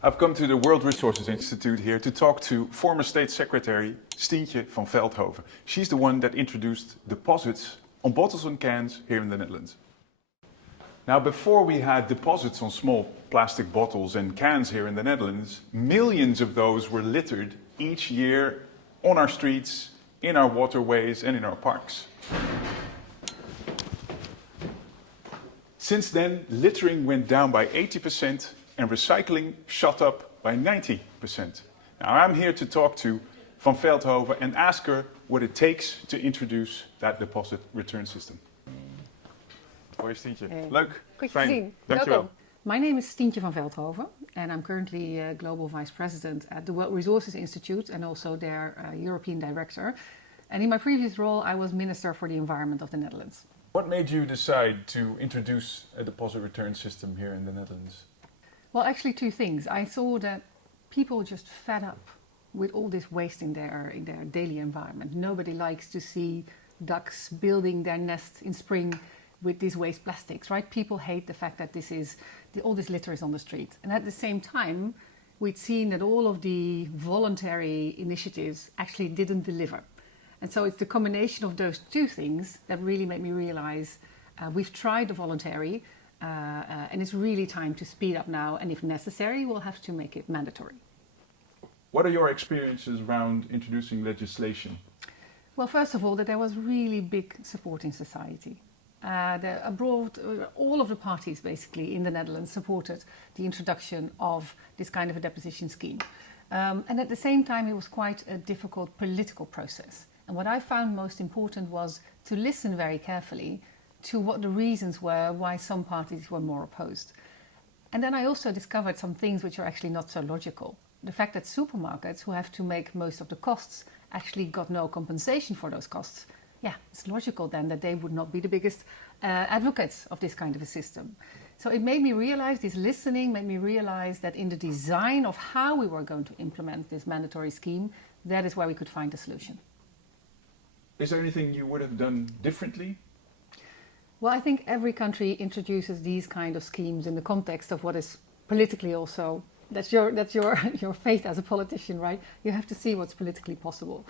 I've come to the World Resources Institute here to talk to former State Secretary Stientje Van Veldhoven. She's the one that introduced deposits on bottles and cans here in the Netherlands. Now, before we had deposits on small plastic bottles and cans here in the Netherlands, millions of those were littered each year on our streets, in our waterways and in our parks. Since then, littering went down by 80% and recycling shot up by 90%. Now, I'm here to talk to Van Veldhoven and ask her what it takes to introduce that deposit return system. Hoi Stientje. Hey. Leuk. Goed Fijn. gezien. Dankjewel. Welkom. My name is Stientje Van Veldhoven and I'm currently Global Vice President at the World Resources Institute and also their European Director. And in my previous role I was Minister for the Environment of the Netherlands. What made you decide to introduce a deposit return system here in the Netherlands? Well, actually two things. I saw that people just fed up with all this waste in their daily environment. Nobody likes to see ducks building their nest in spring with these waste plastics, right? People hate the fact that all this litter is on the street. And at the same time, we'd seen that all of the voluntary initiatives actually didn't deliver. And so it's the combination of those two things that really made me realize we've tried the voluntary and it's really time to speed up now, and if necessary, we'll have to make it mandatory. What are your experiences around introducing legislation? Well, first of all, that there was really big support in society. Abroad, all of the parties basically in the Netherlands supported the introduction of this kind of a deposition scheme. And at the same time, it was quite a difficult political process. And what I found most important was to listen very carefully to what the reasons were why some parties were more opposed. And then I also discovered some things which are actually not so logical. The fact that supermarkets, who have to make most of the costs, actually got no compensation for those costs. Yeah, it's logical then that they would not be the biggest advocates of this kind of a system. So it made me realize, this listening made me realize that in the design of how we were going to implement this mandatory scheme, that is where we could find a solution. Is there anything you would have done differently? Well, I think every country introduces these kind of schemes in the context of what is politically also, that's your faith as a politician, right? You have to see what's politically possible.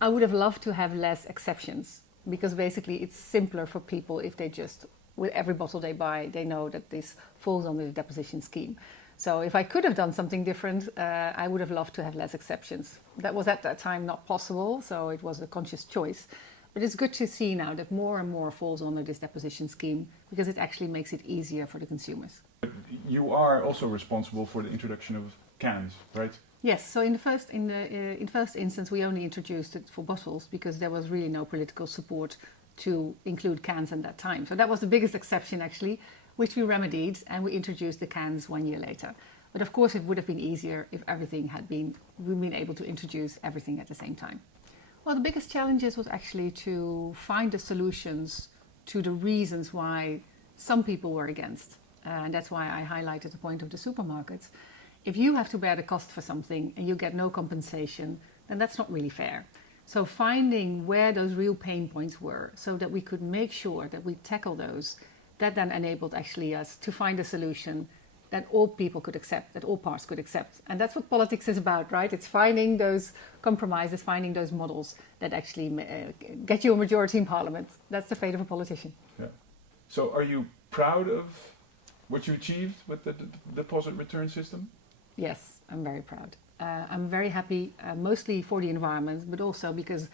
I would have loved to have less exceptions, because basically it's simpler for people if they just, with every bottle they buy, they know that this falls under the deposition scheme. So if I could have done something different, I would have loved to have less exceptions. That was at that time not possible, so it was a conscious choice. But it's good to see now that more and more falls under this deposition scheme, because it actually makes it easier for the consumers. You are also responsible for the introduction of cans, right? Yes, so in first instance we only introduced it for bottles because there was really no political support to include cans at that time. So that was the biggest exception actually, which we remedied, and we introduced the cans 1 year later. But of course it would have been easier if we'd been able to introduce everything at the same time. Well, the biggest challenges was actually to find the solutions to the reasons why some people were against. And that's why I highlighted the point of the supermarkets. If you have to bear the cost for something and you get no compensation, then that's not really fair. So finding where those real pain points were so that we could make sure that we tackle those, that then enabled actually us to find a solution that all people could accept, that all parts could accept. And that's what politics is about, right? It's finding those compromises, finding those models that actually get you a majority in parliament. That's the fate of a politician. Yeah. So are you proud of what you achieved with the deposit return system? Yes, I'm very proud. I'm very happy, mostly for the environment, but also because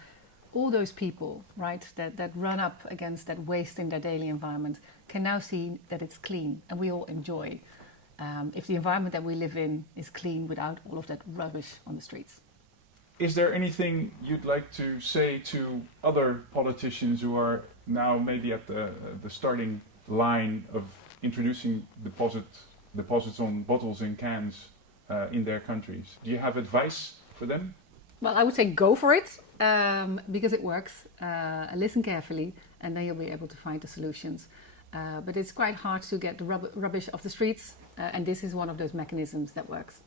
all those people, right, that run up against that waste in their daily environment can now see that it's clean and we all enjoy. If the environment that we live in is clean without all of that rubbish on the streets. Is there anything you'd like to say to other politicians who are now maybe at the starting line of introducing deposits on bottles and cans in their countries? Do you have advice for them? Well, I would say go for it, because it works. Listen carefully and then you'll be able to find the solutions. But it's quite hard to get the rubbish off the streets, and this is one of those mechanisms that works.